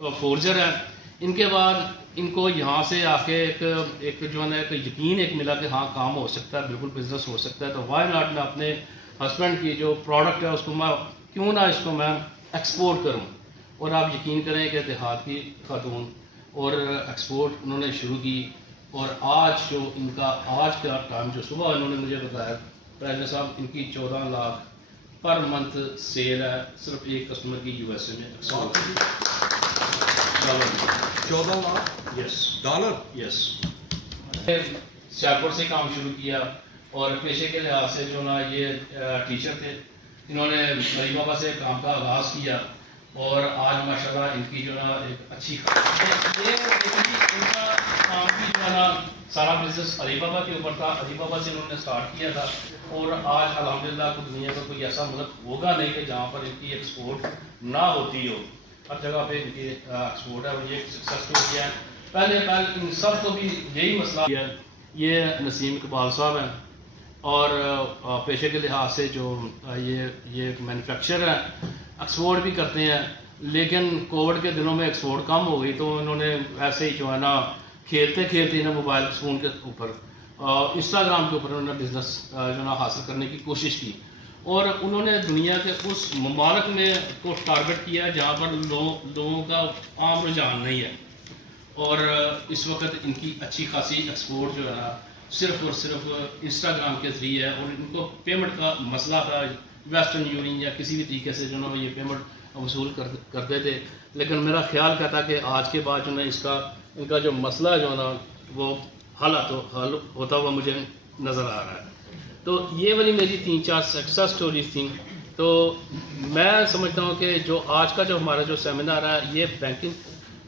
فورجر ہیں. ان کے بعد ان کو یہاں سے آ کے ایک جو ہے نا ایک یقین ایک ملا کہ ہاں کام ہو سکتا ہے, بالکل بزنس ہو سکتا ہے. تو وائی ناٹ میں اپنے ہسبینڈ کی جو پروڈکٹ ہے اس کو میں کیوں نہ اس کو میں ایکسپورٹ کروں. اور آپ یقین کریں کہ دیہات کی خاتون اور ایکسپورٹ انہوں نے شروع کی. اور آج جو ان کا آج کا ٹائم جو صبح انہوں نے مجھے بتایا پریزیڈنٹ صاحب ان کی 14 لاکھ پر منتھ سیل ہے صرف ایک کسٹمر کی یو ایس اے میں. 14 لاکھ یس ڈالر. یس سیالکوٹ سے کام شروع کیا اور پیشے کے لحاظ سے جو نا یہ ٹیچر تھے. انہوں نے علی بابا سے کام کا آغاز کیا اور آج ماشاءاللہ ان کی جو نا ایک اچھی ان کا کام کی جو ہے نا سارا بزنس علی بابا کے اوپر تھا. علی بابا سے انہوں نے اسٹارٹ کیا تھا اور آج الحمدللہ کو دنیا کا کوئی ایسا ملک ہوگا نہیں کہ جہاں پر ان کی ایکسپورٹ نہ ہوتی ہو. ہر جگہ پہ ان کی ایکسپورٹ ہے اور یہ سکسیسفل کیا ہے. پہلے ان سب کو بھی یہی مسئلہ ہے. یہ نسیم اقبال صاحب ہیں اور پیشے کے لحاظ سے جو یہ مینوفیکچر ہیں, ایکسپورٹ بھی کرتے ہیں. لیکن کووڈ کے دنوں میں ایکسپورٹ کم ہو گئی تو انہوں نے ایسے ہی جو ہے نا کھیلتے کھیلتے انہیں موبائل فون کے اوپر انسٹاگرام کے اوپر انہوں نے بزنس جو نا حاصل کرنے کی کوشش کی. اور انہوں نے دنیا کے اس ممالک میں کو ٹارگٹ کیا جہاں پر لوگوں کا عام رجحان نہیں ہے. اور اس وقت ان کی اچھی خاصی ایکسپورٹ جو ہے نا صرف اور صرف انسٹاگرام کے ذریعے ہے. اور ان کو پیمنٹ کا مسئلہ تھا ویسٹرن یونین یا کسی بھی طریقے سے جو نا یہ پیمنٹ وصول کرتے تھے. لیکن میرا خیال کہتا کہ آج کے بعد جو نا ان کا جو مسئلہ جو ہے نا وہ حل ہوتا ہوا مجھے نظر آ رہا ہے. تو یہ والی میری 3-4 سکسیس سٹوریز تھیں. تو میں سمجھتا ہوں کہ جو آج کا جو ہمارا جو سیمینار ہے یہ بینکنگ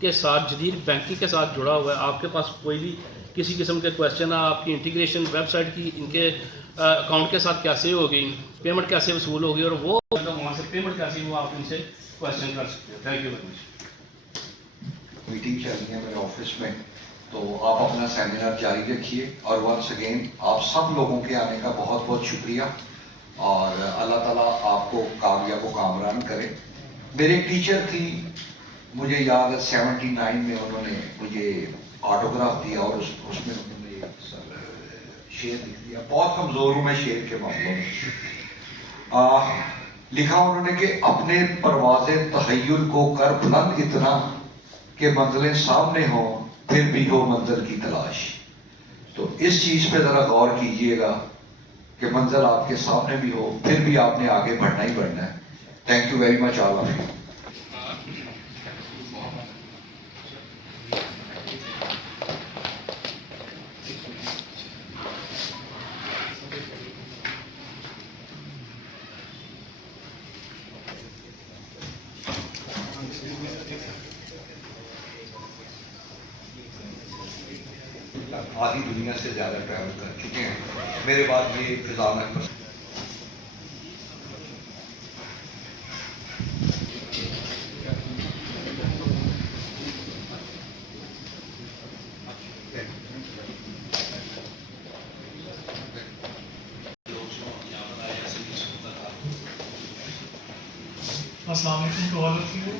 کے ساتھ جدید بینکنگ کے ساتھ جڑا ہوا ہے. آپ کے پاس کوئی بھی کسی قسم کے کویشچن ہے, آپ کی انٹیگریشن ویب سائٹ کی ان کے اکاؤنٹ کے ساتھ کیسے ہوگی, پیمنٹ کیسے وصول ہوگی اور وہ وہاں سے پیمنٹ کیسے وہ آپ ان سے کویشچن کر سکتے ہیں. Thank you very much. Meeting چل رہی ہے میرے آفس میں, تو آپ اپنا سیمینار جاری رکھیے. اور ونس اگین آپ سب لوگوں کے آنے کا بہت بہت شکریہ اور اللہ تعالیٰ آپ کو کامیاب و کامران کرے. میری ایک ٹیچر تھی, مجھے یاد ہے 79 میں انہوں نے مجھے آٹوگراف دیا اور اس میں انہوں نے شعر لکھ دیا. بہت کمزور ہوں میں شعر کے معاملوں میں. لکھا انہوں نے کہ اپنے پرواز تخیل کو کر بلند اتنا کہ منزلیں سامنے ہوں پھر بھی ہو منزل کی تلاش. تو اس چیز پہ ذرا غور کیجئے گا کہ منزل آپ کے سامنے بھی ہو پھر بھی آپ نے آگے بڑھنا ہی بڑھنا ہے. Thank you very much all of you. آدھی دنیا سے زیادہ ٹریول کر چکے ہیں. میرے بعد یہ فضا میں السلام علیکم ٹو آل آف یو.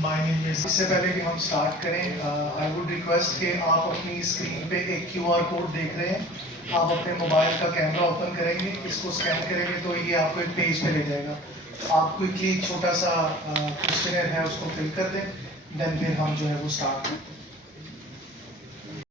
مائی نیم از. اس سے پہلے کہ ہم سٹارٹ کریں آئی ووڈ ریکویسٹ کہ آپ اپنی اسکرین پہ ایک QR کوڈ دیکھ رہے ہیں. آپ اپنے موبائل کا کیمرہ اوپن کریں گے, اس کو اسکین کریں گے تو یہ آپ کو ایک پیج پہ لے جائے گا. آپ کوئکلی چھوٹا سا کوشچنر ہے اس کو فل کر دیں, دین پھر ہم جو ہے وہ اسٹارٹ کرتے ہیں.